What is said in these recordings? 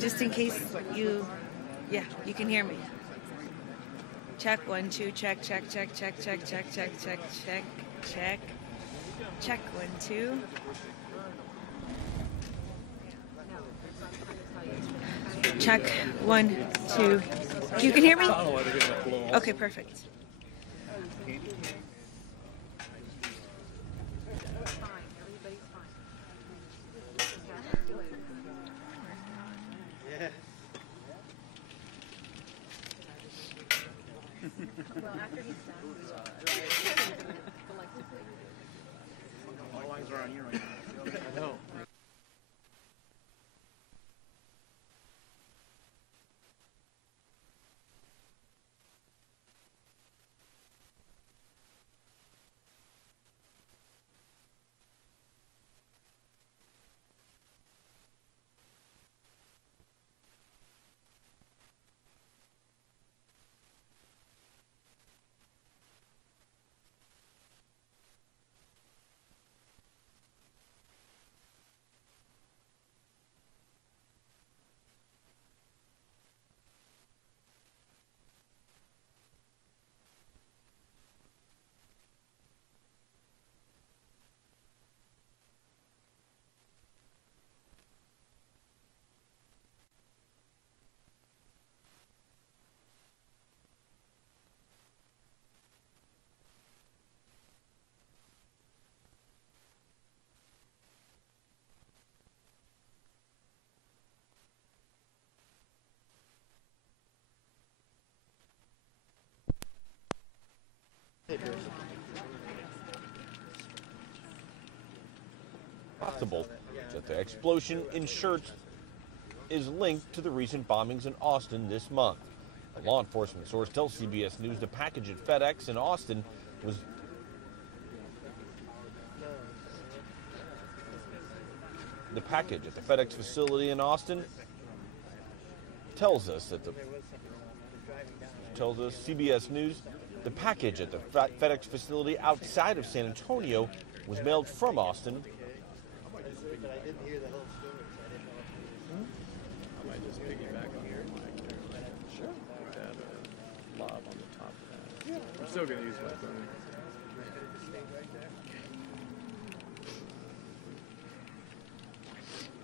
just in case you can hear me. Check 1 2, check 1 2. Check 1 2. You can hear me? Okay, perfect. Well, after he's done, all eyes are on you right now. I know. Possible that the explosion in shirts is linked to the recent bombings in Austin this month. A law enforcement source tells CBS News the package at FedEx in Austin was the package at the FedEx facility in Austin tells CBS News the package at the FedEx facility outside of San Antonio was mailed from Austin. I didn't hear the whole story, so I didn't know. I might just piggyback on here. Sure. That lob on the top of that. Yeah. I'm still going to use my phone.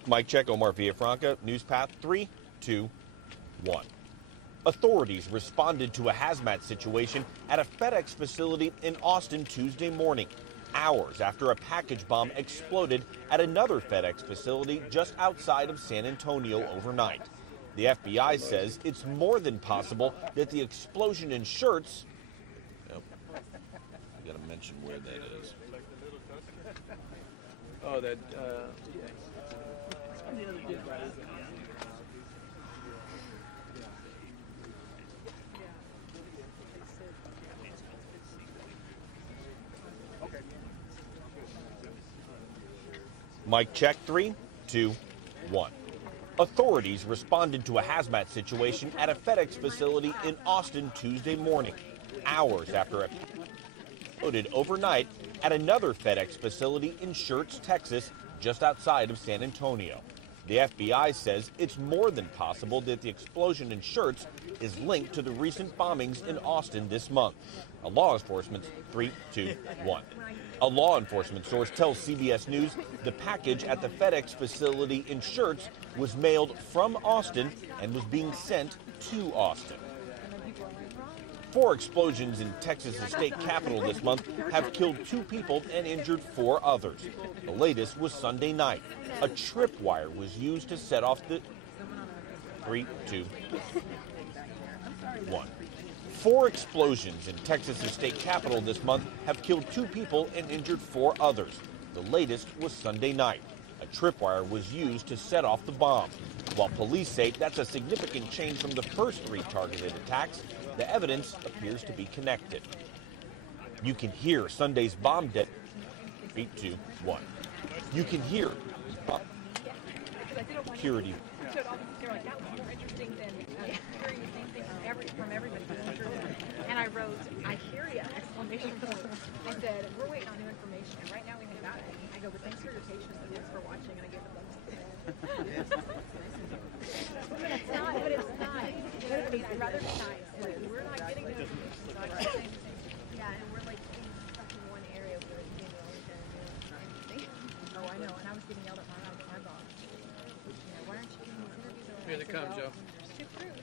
Mike check, Omar Villafranca, NewsPath 3, 2, 1. Authorities responded to a hazmat situation at a FedEx facility in Austin Tuesday morning, hours after a package bomb exploded at another FedEx facility just outside of San Antonio overnight. The FBI says it's more than possible that the explosion in shirts, I gotta mention where that is. Oh, that, Mike check 3, 2, 1. Authorities responded to a hazmat situation at a FedEx facility in Austin Tuesday morning, hours after it exploded overnight at another FedEx facility in Schertz, Texas, just outside of San Antonio. The FBI says it's more than possible that the explosion in Schertz is linked to the recent bombings in Austin this month. A law enforcement 3, 2, 1. A law enforcement source tells CBS News the package at the FedEx facility in Schertz was mailed from Austin and was being sent to Austin. 4 explosions in Texas' state capital this month have killed 2 people and injured 4 others. The latest was Sunday night. A tripwire was used to set off the 3, 2, 1. 4 explosions in Texas' state capital this month have killed 2 people and injured 4 others. The latest was Sunday night. A tripwire was used to set off the bomb. While police say that's a significant change from the first 3 targeted attacks, the evidence appears to be connected. You can hear Sunday's bomb 3, 2, 1. You can hear security. From everybody. And I wrote, I hear ya, exclamation point. I said, we're waiting on new information, and right now we ain't got it. I go, but thanks for your patience and thanks for watching, and I gave the thumbs up. I'd rather be nice. Like, we're not getting the information, so I keep saying the same thing. Yeah, and we're like in fucking one area where you know everything. Oh, I know, and I was getting yelled at by my boss. You know, why aren't you doing these interviews? Here they come, Joe. There's two crews.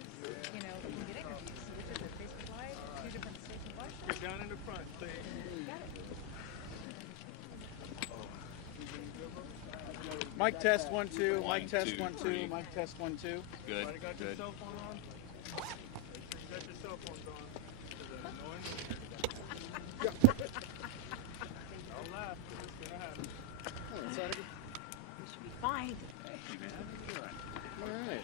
You know, we can get interviews. So which is it? Facebook Live? Two different Facebook Live shows? Get down in the front, please. Got it. Mic test 1 2. Mic test 1 2. Mic test 1 2. Good. Everybody got your Good. cell phone on? Make sure you got your cell phones on. Is it annoying? Don't laugh. It's gonna happen. We should be fine. All right.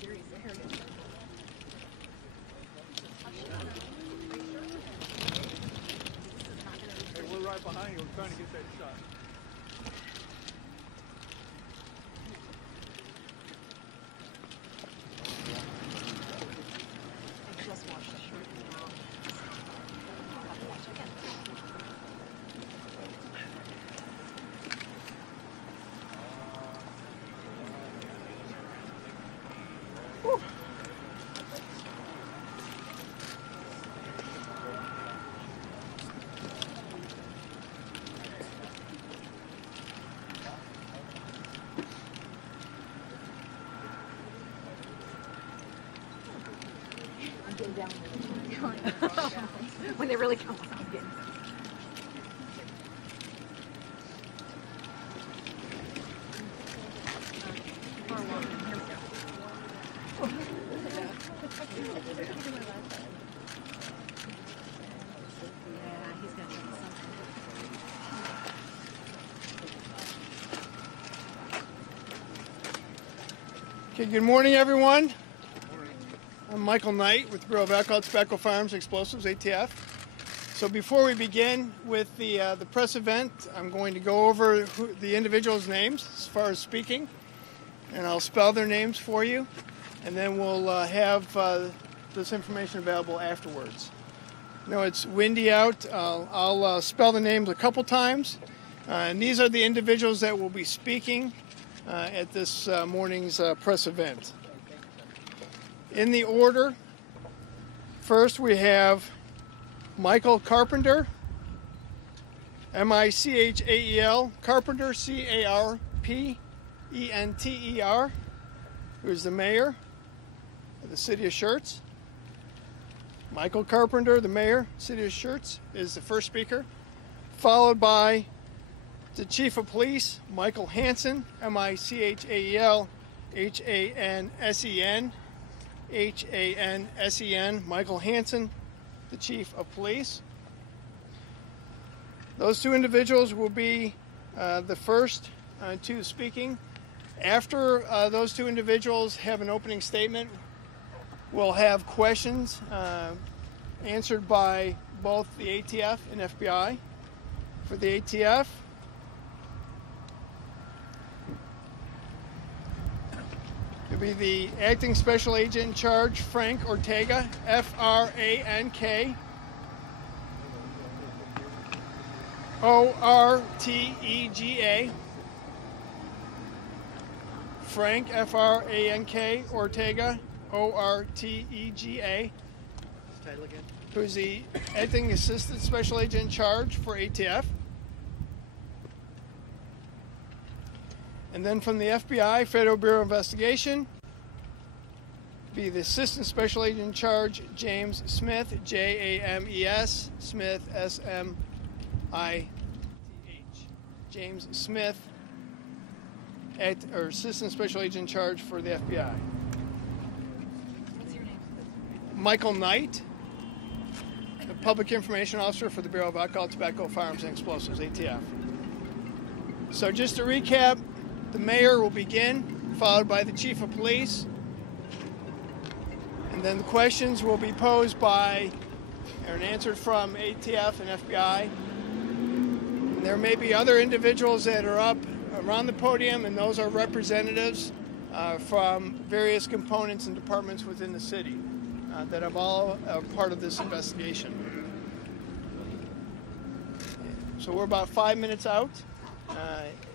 Serious area. Hey, we're right behind you. We're trying to get that shot. I just washed the shirt now. I'll have to wash it again. I'm getting down when they really come on, I'm getting yeah, he's gonna tell me something. Okay, good morning, everyone. I'm Michael Knight with the Bureau of Alcohol, Tobacco, Firearms, and Explosives, ATF. So before we begin with the press event, I'm going to go over the individuals' names as far as speaking, and I'll spell their names for you, and then we'll have this information available afterwards. I know it's windy out. I'll spell the names a couple times, and these are the individuals that will be speaking at this morning's press event. In the order, first we have Michael Carpenter, M-I-C-H-A-E-L, Carpenter, C-A-R-P-E-N-T-E-R, who is the mayor of the city of Schertz. Michael Carpenter, the mayor, city of Schertz, is the first speaker, followed by the chief of police, Michael Hansen, M-I-C-H-A-E-L, H-A-N-S-E-N, H-A-N-S-E-N, Michael Hansen, the chief of police. Those two individuals will be the first two speaking. After those two individuals have an opening statement, we'll have questions answered by both the ATF and FBI. For the ATF, it'll be the Acting Special Agent in Charge, Frank Ortega, F-R-A-N-K, O-R-T-E-G-A, Frank, F-R-A-N-K, Ortega, O-R-T-E-G-A, who's the Acting Assistant Special Agent in Charge for ATF. And then from the FBI, Federal Bureau of Investigation, be the Assistant Special Agent in Charge, James Smith, J-A-M-E-S, Smith, S-M-I-T-H. James Smith, Assistant Special Agent in Charge for the FBI. What's your name? Michael Knight, the Public Information Officer for the Bureau of Alcohol, Tobacco, Firearms, and Explosives, ATF. So just to recap, the mayor will begin, followed by the chief of police, and then the questions will be posed by and answered from ATF and FBI. And there may be other individuals that are up around the podium, and those are representatives from various components and departments within the city that are all part of this investigation. So we're about 5 minutes out.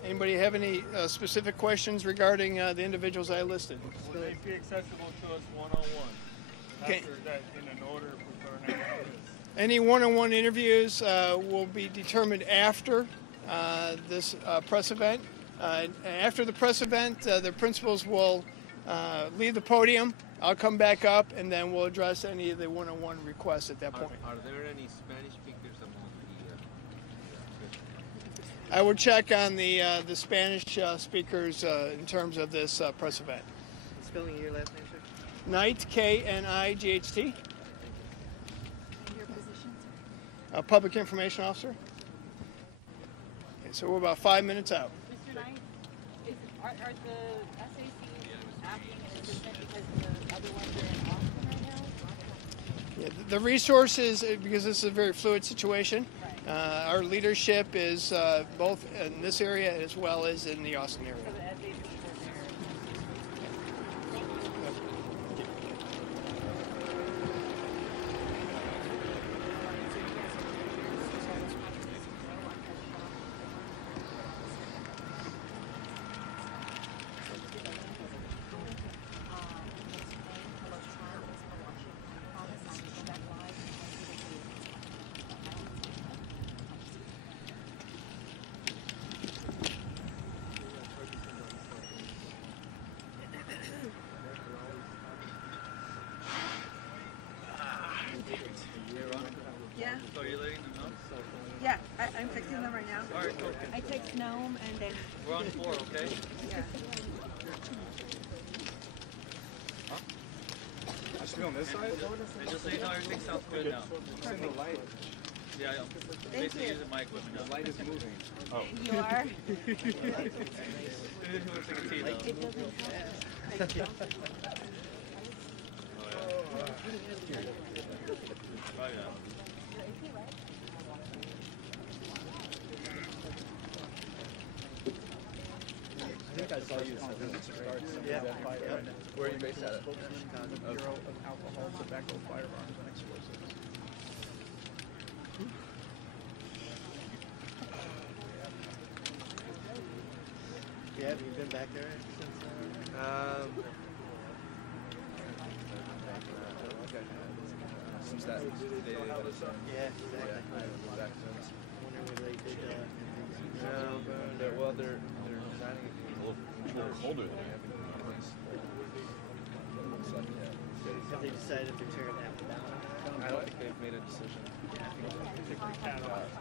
Anybody have any specific questions regarding the individuals I listed? Will they be accessible to us one-on-one? Okay. After that, in an order for this. Any one-on-one interviews will be determined after this press event. After the press event, the principals will leave the podium. I'll come back up, and then we'll address any of the one-on-one requests at that point. Are there any Spanish speakers among the I will check on the Spanish speakers in terms of this press event. Spelling your last name, sir? Knight, K-N-I-G-H-T. And your position, sir? Public Information Officer. Okay, so we're about 5 minutes out. Mr. Knight, are the SACs acting as assistant because the other ones are in Austin right now? Yeah, the resources, because this is a very fluid situation, Right. our leadership is both in this area as well as in the Austin area. So the SACs are Yeah. So you're letting them know? Yeah, I'm fixing them right now. All right, cool. I text Noam and then We're on 4, okay? yeah. I should be on this side? And just so you know, everything sounds good now. It's in the light. Yeah, I'm basically using my equipment now. The light is moving. You are. Who wants to take a tea, though? Oh, yeah. I think I saw you at Where are you based at? Bureau of Alcohol, Tobacco, Firearms, and Explosives. Yeah, have you been back there since? Since that day they had us on. Yeah, exactly. Back since. Wondering whether they did. Well, they're designing it. A little colder than Have they decided if they're tearing that one down? I don't think they've made a decision.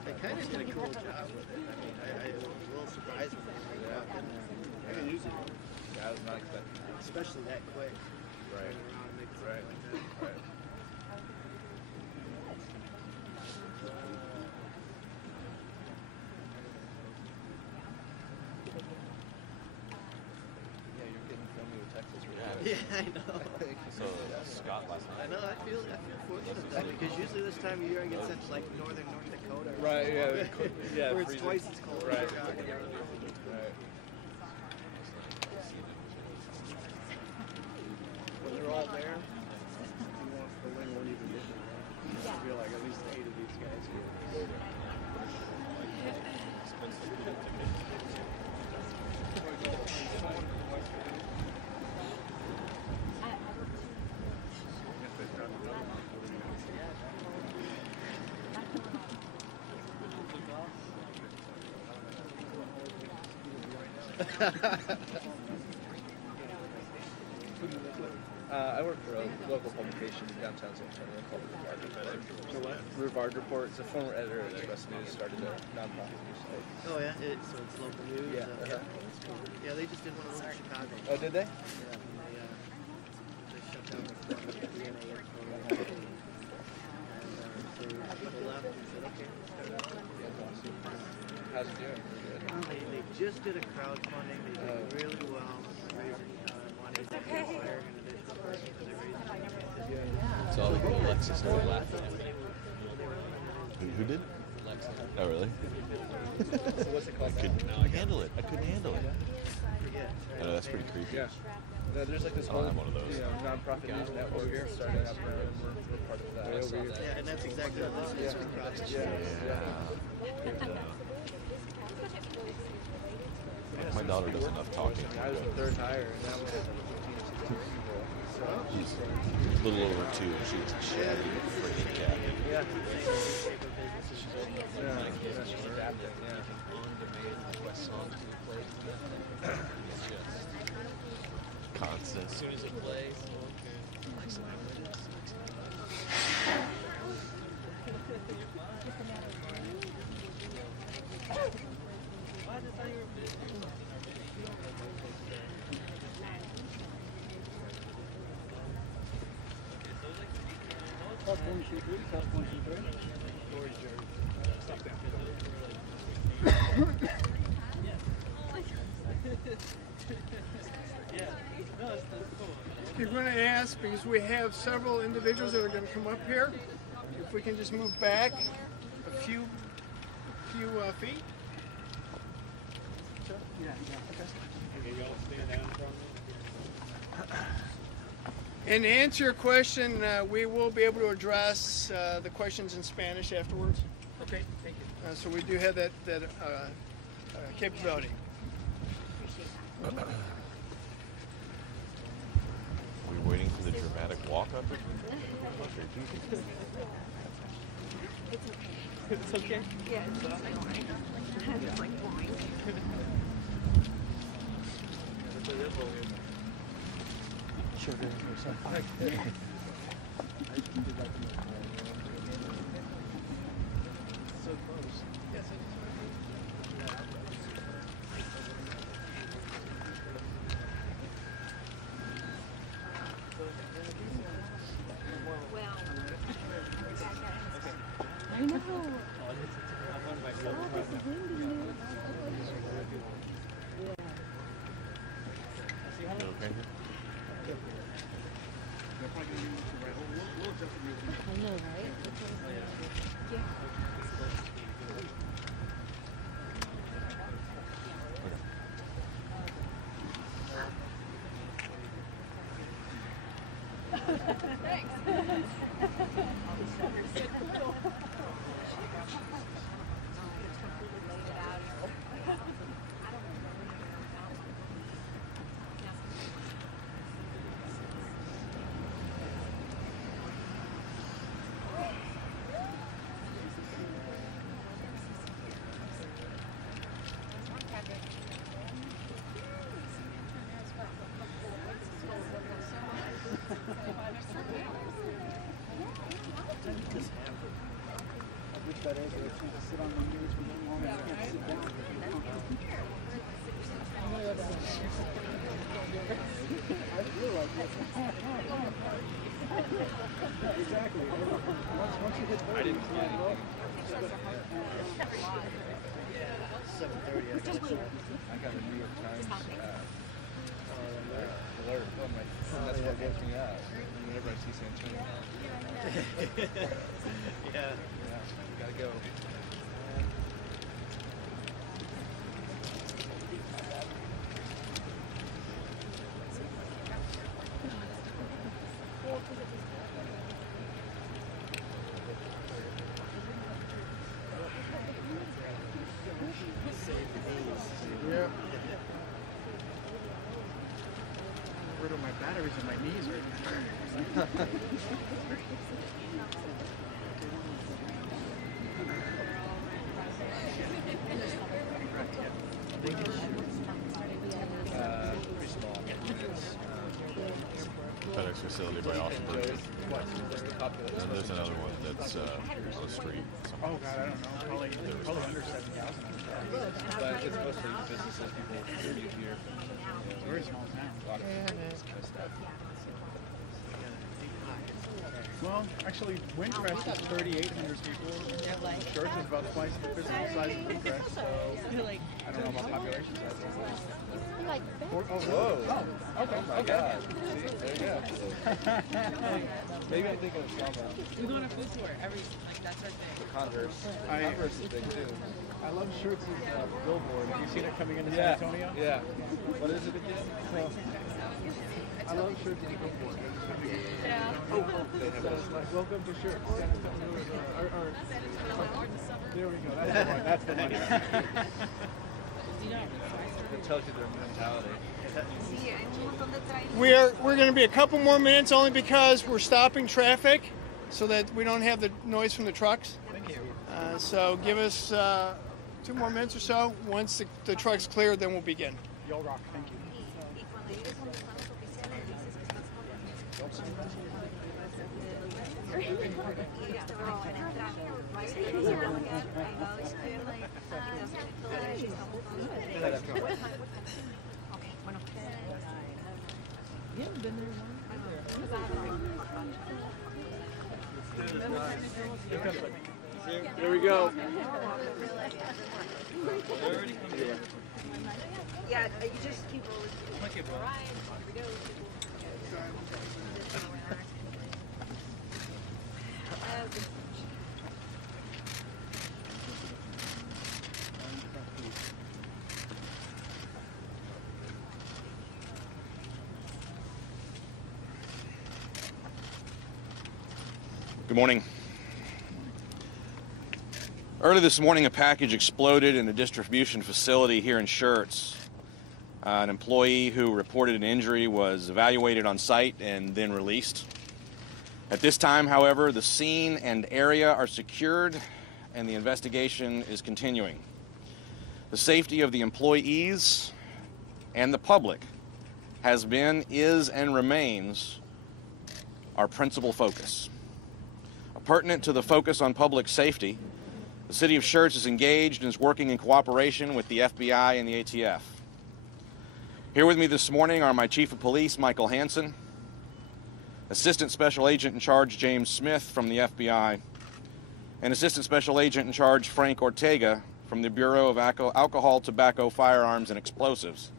They kind of did a cool job with it. I mean, I was a little surprised when they walked in there. I can use it. Yeah, I was not expecting that. Especially that quick. Right. Turning around and making something Right. like that. Right. Yeah, you're getting filmy with Texas right now. Yeah, I know. So Scott last I know. I feel fortunate though, because usually this time of year I get such like northern North Dakota. or Right, yeah, something, yeah, where it's freezing. twice as cold. Right. Right. When they're all there, the wind won't even hit them. I feel like at least 8 of these guys here. I work for a local publication in downtown San Antonio called the Rivard Report. So what? Rivard Report. It's a former editor of Express News, started a nonprofit news site. Oh yeah, so it's local news. Yeah, That's cool. Yeah, they just did one of those in Chicago. Oh, did they? Yeah, they shut down the DNA and so people left and said, okay, let's start out. How's it doing? Pretty good. They just did a crowdfunding. They did really well, raising money. They're hiring an additional person because they're raising money. So Alexis started laughing at me. Who did? Oh, really? So what's it called? Couldn't handle it. I couldn't handle it. Yeah, I know that's pretty creepy. Yeah. There's like this I don't whole have one of those. nonprofit news network here starting up, and we're part of that. Yeah, and that's exactly what this is. We crossed the street. My daughter does enough talking. I was the third hire, and now we're at 15 or 16 people. So she's A little over 2, and she was a shabby freaking cat. yeah. She's adapting. Yeah. Constant. As soon as it plays, You're going to ask, because we have several individuals that are going to come up here, if we can just move back a few feet. And to answer your question, we will be able to address the questions in Spanish afterwards. Okay, thank you. So we do have that capability. We're waiting for the dramatic walk up. It's okay. Yeah, it's just like boring. Sugar or something. So close. Yes. I know. I know, right? Yeah. That is, if you sit on the news for long, you can't sit down. I feel like this. Exactly. Once you hit 30, I didn't see anything. 7:30. I got a New York Times alert on my phone. That's what gets me out. Whenever I see San Antonio. Yeah. Gotta go. Yeah. Rid of my batteries in my knees right now. Pretty small. FedEx facility by Austin. What's the population? And there's another one that's on the street. Oh God, I don't know. Probably under 7,000. But it's mostly businesses, people commute here. It's a very small town. A lot of this kind of stuff. Well, actually, Windcrest is 3,800 people. Church is about twice the physical size of Windcrest, so I don't know about population size. Whoa. Oh, okay. Oh my God. See, there you go. Maybe I'm thinking of Stronghold. We go on a food tour every, like, that's our thing. Converse. Converse is big too. I love Shirts' billboard. Have you seen it coming into San Antonio? Yeah. What is it? I love Shirts' billboard. Yeah. It says, like, welcome to Shirts, San Antonio. There we go. That's the one. That's the one. It tells you their mentality. We're going to be a couple more minutes only because we're stopping traffic so that we don't have the noise from the trucks. Thank you. So give us 2 more minutes or so. Once the truck's cleared, then we'll begin. Y'all rock. Thank you. Here we go. Yeah, you just keep rolling. Okay, bro. Good morning. Early this morning, a package exploded in a distribution facility here in Shirts. An employee who reported an injury was evaluated on site and then released. At this time, however, the scene and area are secured and the investigation is continuing. The safety of the employees and the public has been, is, and remains our principal focus. Pertinent to the focus on public safety, the City of Shirts is engaged and is working in cooperation with the FBI and the ATF. Here with me this morning are my Chief of Police, Michael Hansen, Assistant Special Agent in Charge, James Smith from the FBI, and Assistant Special Agent in Charge, Frank Ortega from the Bureau of Alcohol, Tobacco, Firearms, and Explosives.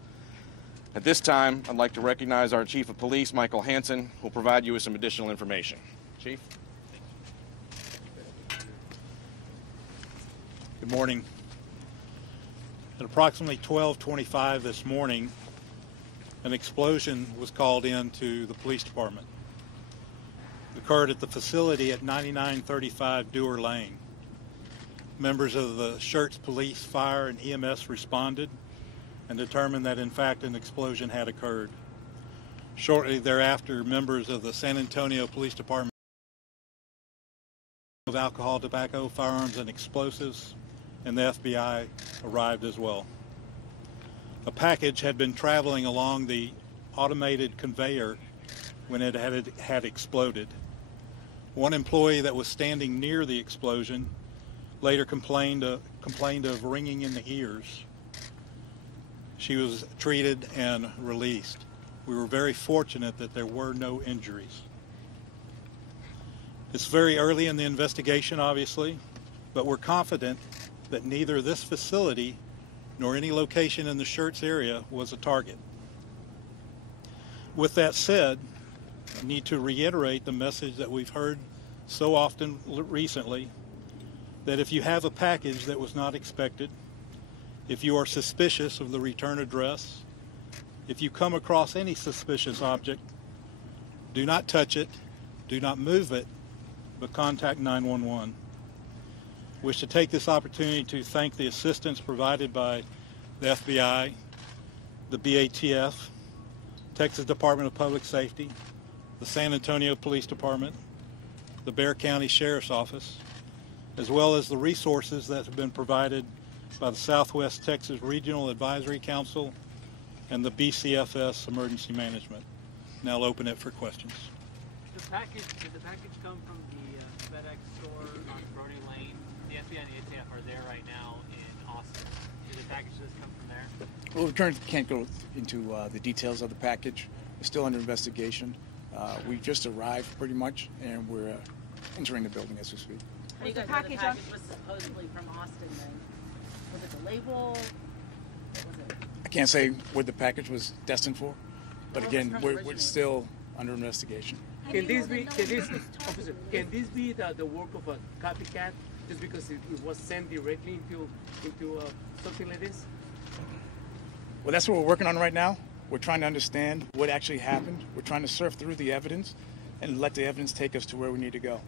At this time, I'd like to recognize our Chief of Police, Michael Hansen, who will provide you with some additional information. Chief? Good morning. At approximately 12:25 this morning, an explosion was called in to the police department. It occurred at the facility at 9935 Dewar Lane. Members of the Shirts Police, Fire, and EMS responded and determined that in fact an explosion had occurred. Shortly thereafter, members of the San Antonio Police Department of Alcohol, Tobacco, Firearms, and Explosives and the FBI arrived as well. A package had been traveling along the automated conveyor when it had exploded. One employee that was standing near the explosion later complained of ringing in the ears. She was treated and released. We were very fortunate that there were no injuries. It's very early in the investigation, obviously, but we're confident that neither this facility nor any location in the Shirts area was a target. With that said, I need to reiterate the message that we've heard so often recently, that if you have a package that was not expected, if you are suspicious of the return address, if you come across any suspicious object, do not touch it, do not move it, but contact 911. Wish to take this opportunity to thank the assistance provided by the FBI, the BATF, Texas Department of Public Safety, the San Antonio Police Department, the Bexar County Sheriff's Office, as well as the resources that have been provided by the Southwest Texas Regional Advisory Council and the BCFS Emergency Management. Now I'll open it for questions. Did the package come from the FedEx store on Brody Lane? The FBI and the ATF are there right now in Austin. Did the package just come from there? Well, we currently can't go into the details of the package. It's still under investigation. We just arrived pretty much, and we're entering the building as we speak. Was the package was supposedly from Austin then? Was it the label? What was it? I can't say what the package was destined for, but again, we're still under investigation. Can this be the work of a copycat just because it was sent directly into something like this? Well, that's what we're working on right now. We're trying to understand what actually happened. We're trying to surf through the evidence and let the evidence take us to where we need to go.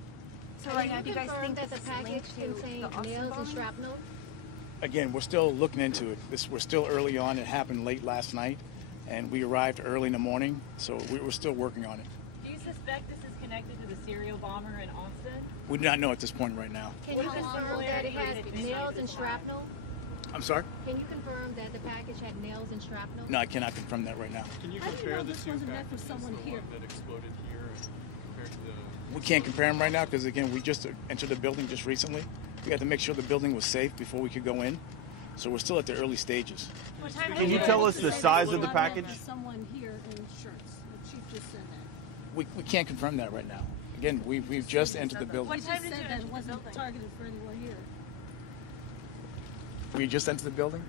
So right now, do you guys think that the package contained nails and shrapnel? Again, we're still looking into it. We're still early on. It happened late last night, and we arrived early in the morning, so we're still working on it. Do you suspect this is connected to the serial bomber in Austin? We do not know at this point right now. Can you confirm that it has nails and shrapnel? I'm sorry? Can you confirm that the package had nails and shrapnel? No, I cannot confirm that right now. Can you compare the two packages, the one that exploded here compared to the... We can't compare them right now because, again, we just entered the building just recently. We had to make sure the building was safe before we could go in. So we're still at the early stages. Can you tell us the size of the package? Someone here in shirts. The chief just said that. We can't confirm that right now. Again, we've just entered the building. He just said that it wasn't targeted for anyone here. We just entered the building.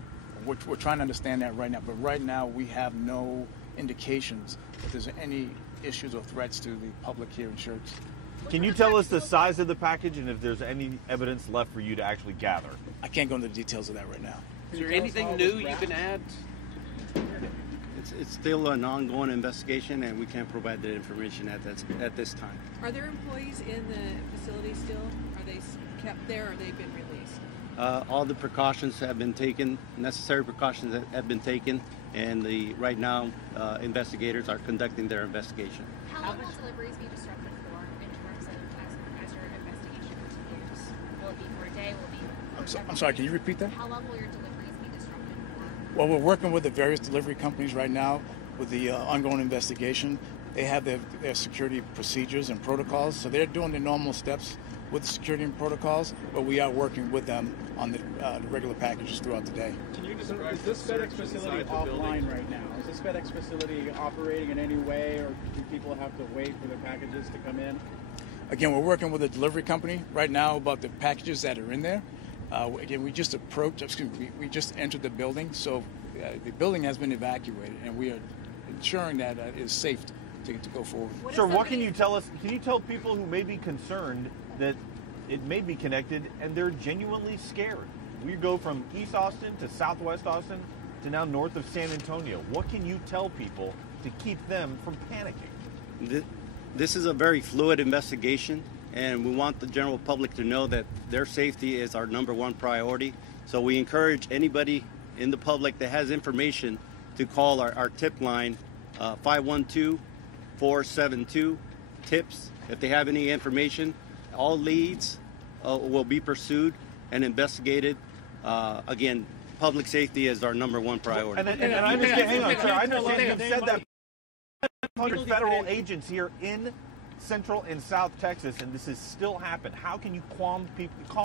We're trying to understand that right now. But right now, we have no indications that there's any issues or threats to the public here in Shirts. Can you tell us the size of the package and if there's any evidence left for you to actually gather? I can't go into the details of that right now. Is there anything new you can add? It's still an ongoing investigation, and we can't provide that information at this time. Are there employees in the facility still? Are they kept there, or have they been released? All the precautions have been taken, necessary precautions have been taken, and right now investigators are conducting their investigation. How long will deliveries be disrupted for in terms of as your investigation continues? Will it be for a day? Will it be I'm sorry, can you repeat that? How long will your deliveries be disrupted for? Well, we're working with the various delivery companies right now with the ongoing investigation. They have their security procedures and protocols, so they're doing the normal steps with the security and protocols, but we are working with them on the regular packages throughout the day. Can you describe is this FedEx facility offline right now? Is this FedEx facility operating in any way, or do people have to wait for the packages to come in? Again, we're working with a delivery company right now about the packages that are in there. Again, we just we just entered the building, so the building has been evacuated, and we are ensuring that it is safe to go forward. Sir, what can you tell us? Can you tell people who may be concerned that it may be connected and they're genuinely scared? We go from East Austin to Southwest Austin to now north of San Antonio. What can you tell people to keep them from panicking? This is a very fluid investigation, and we want the general public to know that their safety is our #1 priority. So we encourage anybody in the public that has information to call our tip line, 512-472-TIPS. If they have any information, all leads will be pursued and investigated. Again, public safety is our #1 priority. And I understand, hang on, sir, I understand you said that 100 federal agents here in Central and South Texas, and this has still happened. How can you calm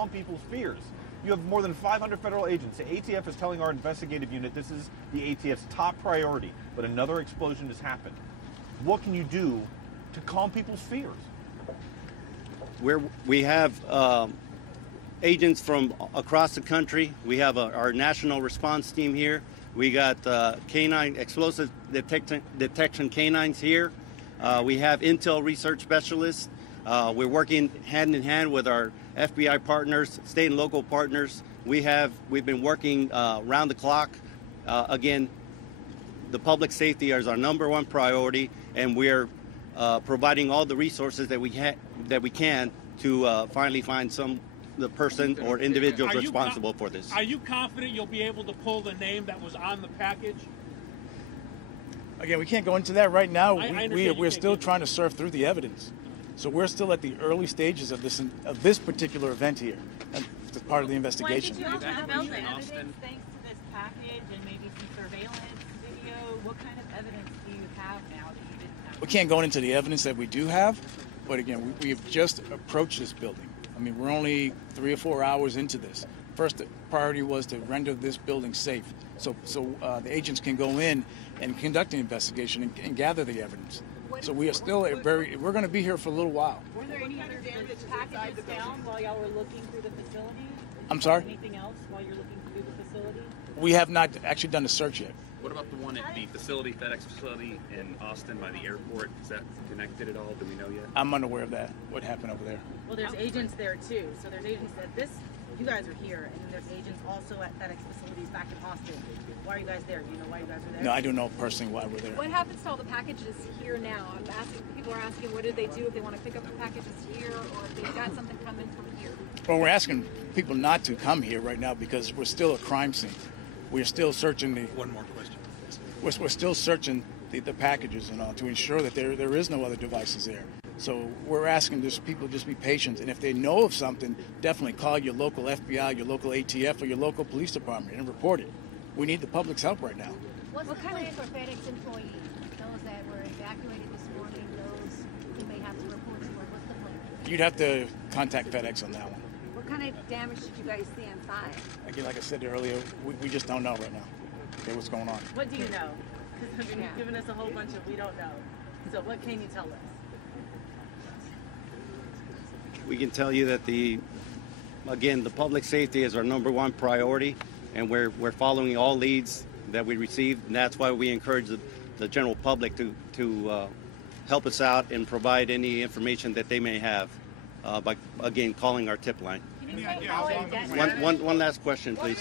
people's fears? You have more than 500 federal agents. The ATF is telling our investigative unit this is the ATF's top priority, but another explosion has happened. What can you do to calm people's fears? We have agents from across the country. We have our national response team here. We got canine explosive detection canines here. We have intel research specialists. We're working hand in hand with our FBI partners, state and local partners. We've been working round the clock. Again, the public safety is our #1 priority, and we're providing all the resources that we can to finally find the person or individuals responsible for this. Are you confident you'll be able to pull the name that was on the package? Again, we can't go into that right now. We're still trying to surf through the evidence. So we're still at the early stages of this particular event here, as part of the investigation. When did you have any evidence thanks to this package and maybe some surveillance video? What kind of evidence do you have now that you didn't have? We can't go into the evidence that we do have, but again, we've just approached this building. I mean, we're only 3 or 4 hours into this. First, the priority was to render this building safe, so the agents can go in and conduct the investigation and gather the evidence. So we are still we're going to be here for a little while. Were there any other packages found while y'all were looking through the facility? I'm sorry? Anything else while you're looking through the facility? We have not actually done a search yet. What about the one at the facility, FedEx facility in Austin by the airport? Is that connected at all? Do we know yet? I'm unaware of that. What happened over there? Well, there's agents there too. So there's agents at this. You guys are here, and then there's agents also at FedEx facilities back in Austin. Why are you guys there? Do you know why you guys are there? No, I don't know personally why we're there. What happens to all the packages here now? I'm asking. People are asking, what do they do if they want to pick up the packages here, or if they've got something coming from here? Well, we're asking people not to come here right now because we're still a crime scene. We're still searching the. One more question. We're still searching the packages and all to ensure that there is no other devices there. So we're asking just people just be patient, and if they know of something, definitely call your local FBI, your local ATF, or your local police department and report it. We need the public's help right now. What's the plan for FedEx employees? Those that were evacuated this morning, those who may have to report to work. What's the plan? You'd have to contact FedEx on that one. What kind of damage did you guys see inside? Again, like I said earlier, we just don't know right now. Okay, what's going on? What do you know? Because you've given us a whole bunch of we don't know. So what can you tell us? We can tell you that the public safety is our #1 priority, and we're following all leads that we receive, and that's why we encourage the general public to help us out and provide any information that they may have by, again, calling our tip line. One last question, please.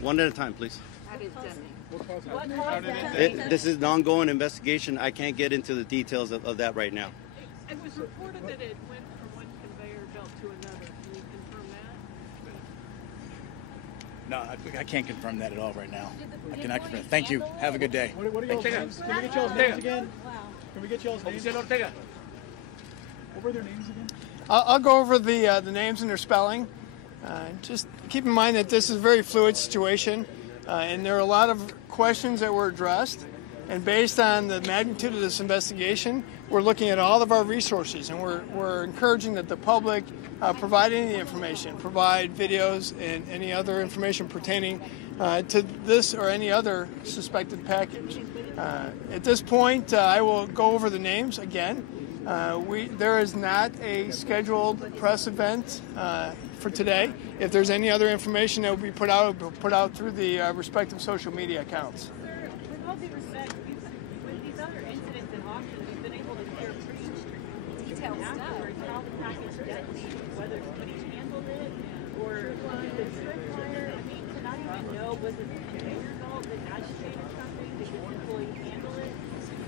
One at a time, please. This is an ongoing investigation. I can't get into the details of that right now. It was reported that it went from one conveyor belt to another. Can you confirm that? No, I can't confirm that at all right now. I cannot confirm. Thank you. Have a good day. What are y'all's names? Can we get y'all's names again? Can we get y'all's names? What were their names again? I'll go over the names and their spelling. Just keep in mind that this is a very fluid situation, and there are a lot of questions that were addressed. And based on the magnitude of this investigation, we're looking at all of our resources, and we're encouraging that the public provide any information, provide videos and any other information pertaining to this or any other suspected package. At this point, I will go over the names again. There is not a scheduled press event for today. If there's any other information that will be put out, it'll be put out through the respective social media accounts. With all due respect, with these other incidents in Austin, we've been able to hear pretty detailed stuff. How the package detonated, whether somebody handled it or the tripwire. I mean, to not even know, was it the conveyor belt that agitated something? Did the employee handle it?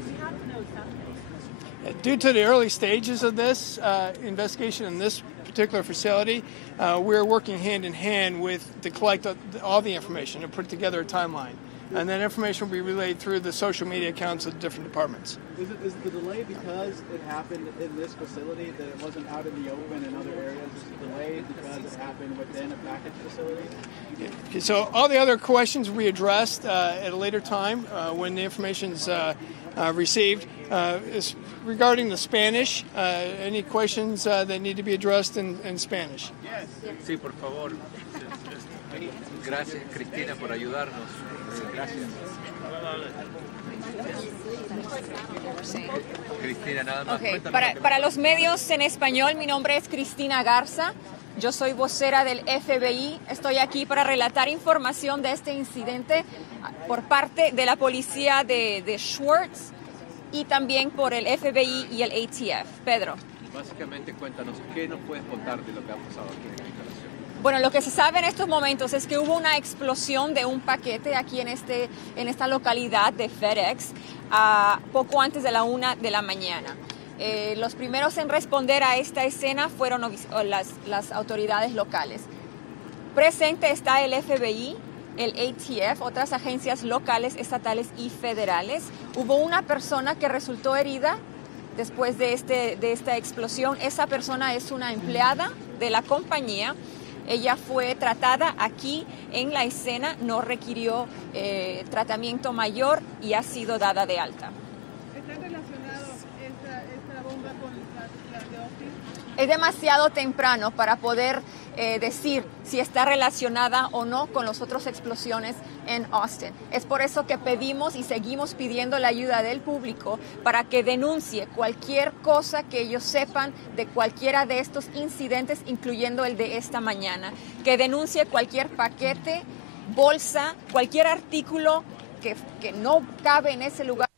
We have to know something. Due to the early stages of this investigation in this particular facility, we're working hand in hand to collect all the information and put together a timeline. And that information will be relayed through the social media accounts of the different departments. Is the delay because it happened in this facility, that it wasn't out in the open in other areas? Is it delayed because it happened within a package facility? Okay, so all the other questions will be addressed at a later time when the information is received. Is regarding the Spanish, any questions that need to be addressed in Spanish? Yes. Sí, por favor. Gracias, Cristina, por ayudarnos. Gracias. Cristina, nada más. Okay. Para los medios en español, mi nombre es Cristina Garza. Yo soy vocera del FBI. Estoy aquí para relatar información de este incidente por parte de la policía de Schwartz y también por el FBI y el ATF. Pedro. Básicamente, cuéntanos, ¿qué nos puedes contar de lo que ha pasado aquí en la instalación? Bueno, lo que se sabe en estos momentos es que hubo una explosión de un paquete aquí en esta localidad de FedEx poco antes de la 1 de la mañana. Los primeros en responder a esta escena fueron las autoridades locales. Presente está el FBI, el ATF, otras agencias locales, estatales y federales. Hubo una persona que resultó herida después de esta explosión. Esa persona es una empleada de la compañía. Ella fue tratada aquí en la escena, no requirió tratamiento mayor y ha sido dada de alta. ¿Está relacionado esta bomba con la de Austin? Es demasiado temprano para poder decir si está relacionada o no con las otras explosiones en Austin. Es por eso que pedimos y seguimos pidiendo la ayuda del público para que denuncie cualquier cosa que ellos sepan de cualquiera de estos incidentes, incluyendo el de esta mañana. Que denuncie cualquier paquete bolsa, cualquier artículo que no cabe en ese lugar.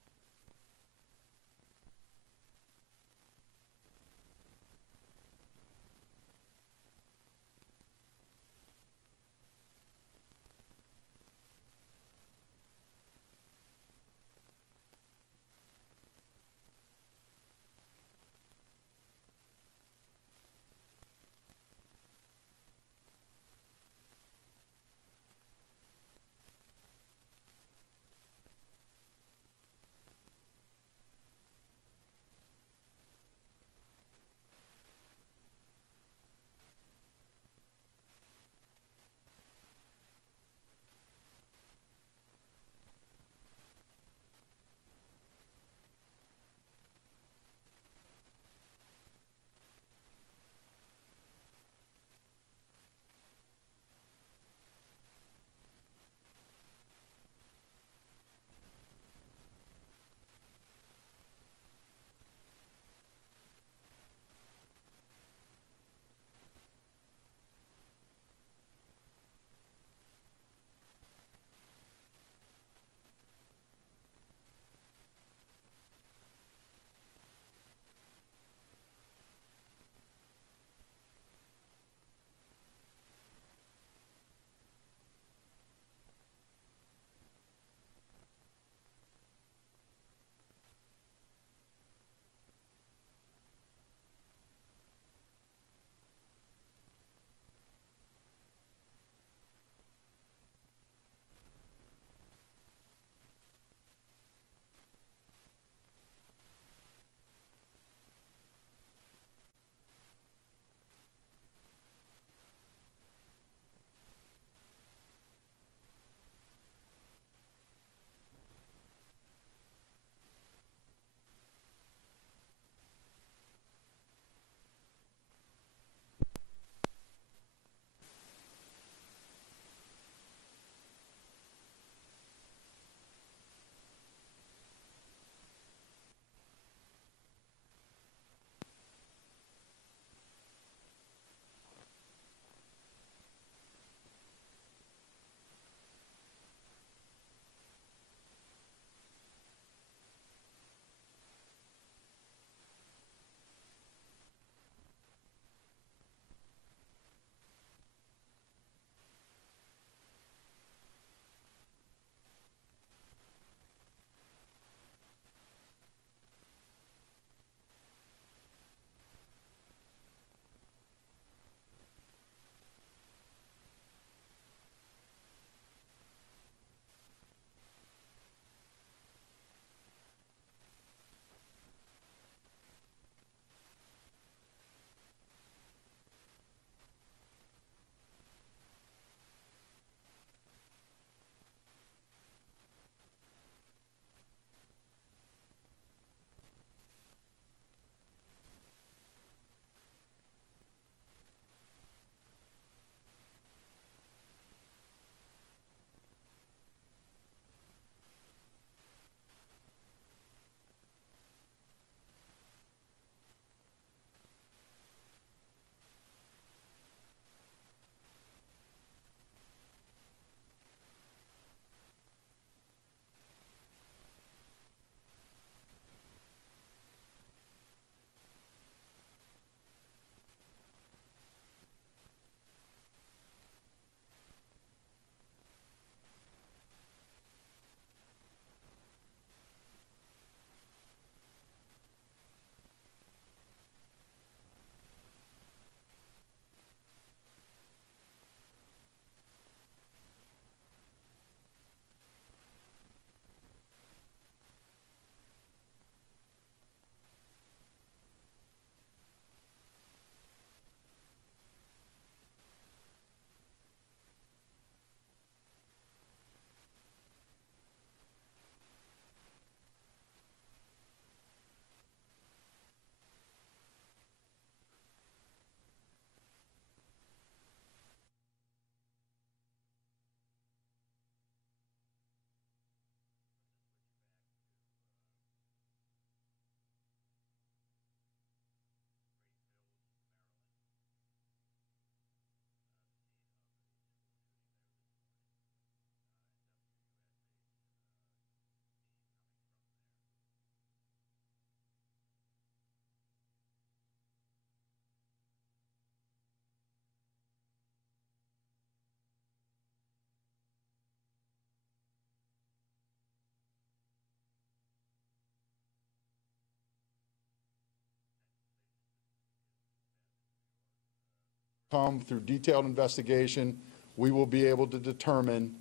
come through detailed investigation, we will be able to determine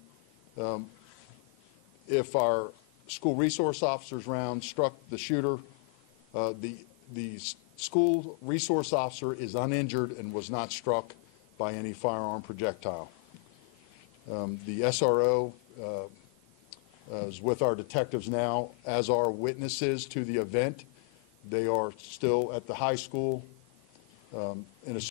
if our school resource officer's round struck the shooter. The school resource officer is uninjured and was not struck by any firearm projectile. The SRO is with our detectives now, as are witnesses to the event. They are still at the high school in a